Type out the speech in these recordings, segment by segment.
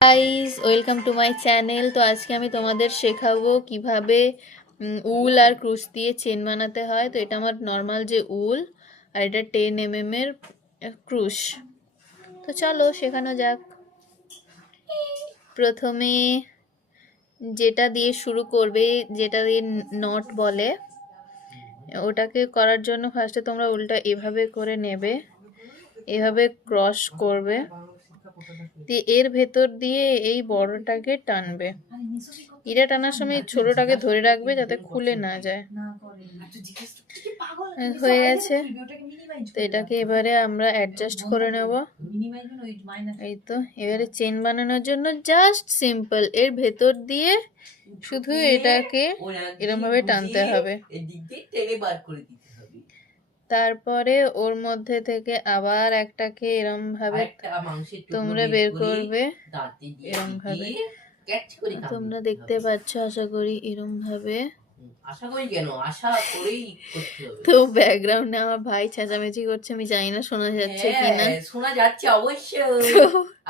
Guys, welcome to my channel. তো আজকে আমি তোমাদের শেখাবো কিভাবে উল আর ক্রুশ দিয়ে চেন বানাতে হয়। তো এটা আমার নর্মাল যে উল, আর এটা 10 mm এর ক্রুশ। তো চলো শেখানো যাক। প্রথমে যেটা দিয়ে শুরু করবে, যেটা দিয়ে নট বলে, ওটাকে করার জন্য ফার্স্টে তোমরা উলটা এভাবে করে নেবে, এভাবে ক্রস করবে, দিয়ে এর ভেতর দিয়ে এই বড়টাকে টানবে। এটা টানার সময় ছোটটাকে ধরে রাখবে যাতে খুলে না যায়। হয়ে গেছে। তো এটাকে এবারে আমরা অ্যাডজাস্ট করে নেব। এই তো, এবারে চেন বানানোর জন্য জাস্ট সিম্পল এর ভেতর দিয়ে শুধু এটাকে এরকম ভাবে টানতে হবে। তারপরে ওর মধ্যে থেকে আবার একটাকে এরম ভাবে তোমরা বের করবে, এরম ভাবে। তোমরা দেখতে পাচ্ছ আশা করি, এরম ভাবে। আশা করি কেন, আশা করেই করতে হবে। তো ব্যাকগ্রাউন্ডে আমার ভাই চেঁচামেচি করছে, আমি জানি না শোনা যাচ্ছে কিনা। শোনা যাচ্ছে অবশ্যই,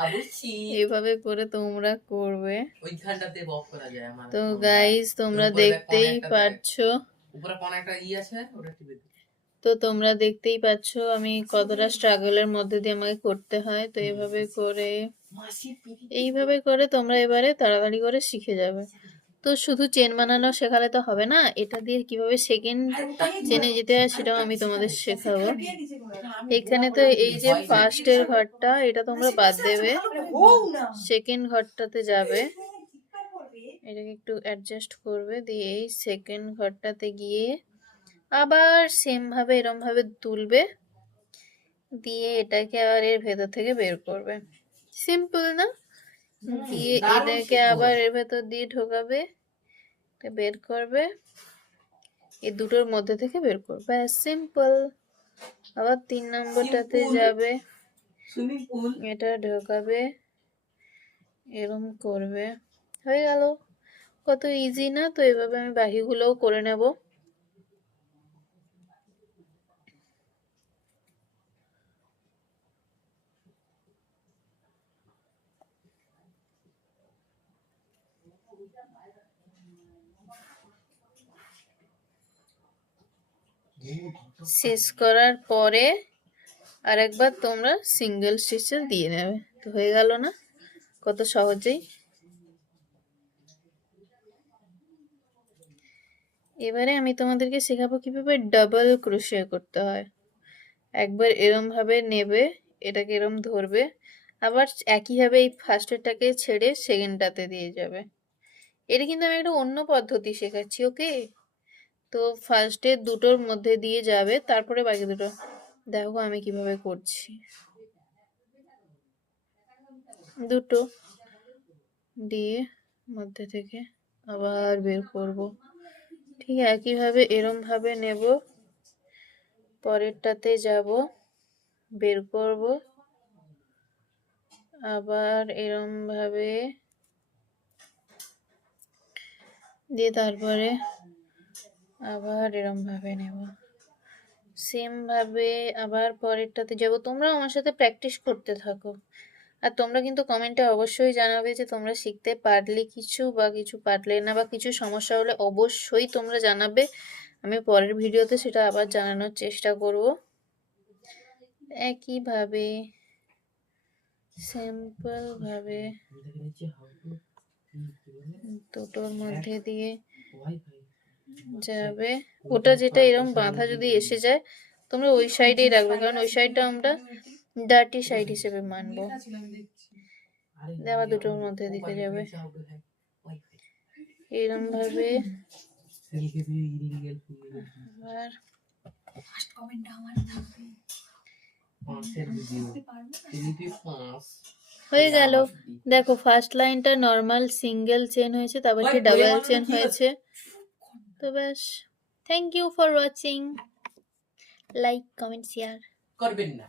অবশ্যই। এইভাবে করে তোমরা করবে। ওইখানটাতে অফ করা যায় আমার। তো গাইস, তোমরা দেখতেই পাচ্ছো, উপরে কোন একটা আছে, ওটা টিপে দাও। তো তোমরা দেখতেই পাচ্ছ আমি কতটা স্ট্রাগলের মধ্যে দিয়ে আমাকে করতে হয়। তো এইভাবে করে তোমরা এবারে তাড়াতাড়ি করে শিখে যাবে। তো শুধু চেন বানানো শেখালে তো হবে না, এটা দিয়ে কিভাবে সেকেন্ড চেনে যেতে হয় সেটাও আমি তোমাদের শেখাবো। এখানে তো এই যে ফার্স্টের ঘরটা, এটা তোমরা বাদ দেবে, সেকেন্ড ঘরটাতে যাবে, এটাকে একটু অ্যাডজাস্ট করবে, দিয়ে এই সেকেন্ড ঘরটাতে গিয়ে আবার সেম ভাবে এরম ভাবে তুলবে, দিয়ে এটাকে আবার এর ভেতর থেকে বের করবে। সিম্পল না? দিয়ে এটাকে আবার এর ভেতর দিয়ে ঢোকাবে, বের করবে, এই দুটোর মধ্যে থেকে বের করবে, সিম্পল। আবার 3 নম্বরটাতে যাবে, এটা ঢোকাবে, এরম করবে, হয়ে গেল। কত ইজি না? তো এভাবে আমি বাকিগুলোও করে নেব। শেষ করার পরে আরেকবার তোমরা সিঙ্গেল স্টিচেস দিয়ে নেবে। তো হয়ে গেল না? কত সহজেই। এবারে আমি তোমাদেরকে শেখাবো কিভাবে ডাবল ক্রোশে করতে হয়। একবার এরম ভাবে নেবে, এটাকে এরম ধরবে, আবার একইভাবে এই ফার্স্টেরটাকে ছেড়ে সেকেন্ডটাতে দিয়ে যাবে। এটা কিন্তু আমি একটা অন্য পদ্ধতি শেখাচ্ছি, ওকে? তো ফার্স্টে দুটোর মধ্যে দিয়ে যাবে, তারপরে বাকি দুটো। দেখো আমি কিভাবে করছি। দুটো দিয়ে মধ্যে থেকে আবার বের করব, ঠিক একইভাবে এরম ভাবে নেব, পরেরটাতে যাব, বের করব, আবার এরম ভাবে দিয়ে তারপরে আবার এরম ভাবে নেব, সেম ভাবে আবার পরেরটাতে যাব। তোমরা আমার সাথে প্র্যাকটিস করতে থাকো, আর তোমরা কিন্তু কমেন্টে অবশ্যই জানাবে যে তোমরা শিখতে পারলে কিছু, বা কিছু পারলে না, বা কিছু সমস্যা হলে অবশ্যই তোমরা জানাবে। আমি পরের ভিডিওতে সেটা আবার জানানোর চেষ্টা করব। একইভাবে সিম্পল ভাবে দুটোর মধ্যে দিয়ে যাবে। ওটা যেটা এরকম বাঁধা যদি এসে যায়, তোমরা ওই সাইডেই রাখবে, কারণ ওই সাইডটা আমরা ডার্টি সাইড হিসেবে মানবো। দেওয়া দুটোর মধ্যে দিকে যাবে এরকম ভাবে। হয়ে গেল। দেখো ফার্স্ট লাইনটা নর্মাল সিঙ্গেল চেন হয়েছে, তারপর ডাবল চেন হয়েছে। তো ব্যাস, thank you for watching. Like, comment, share করবেন না।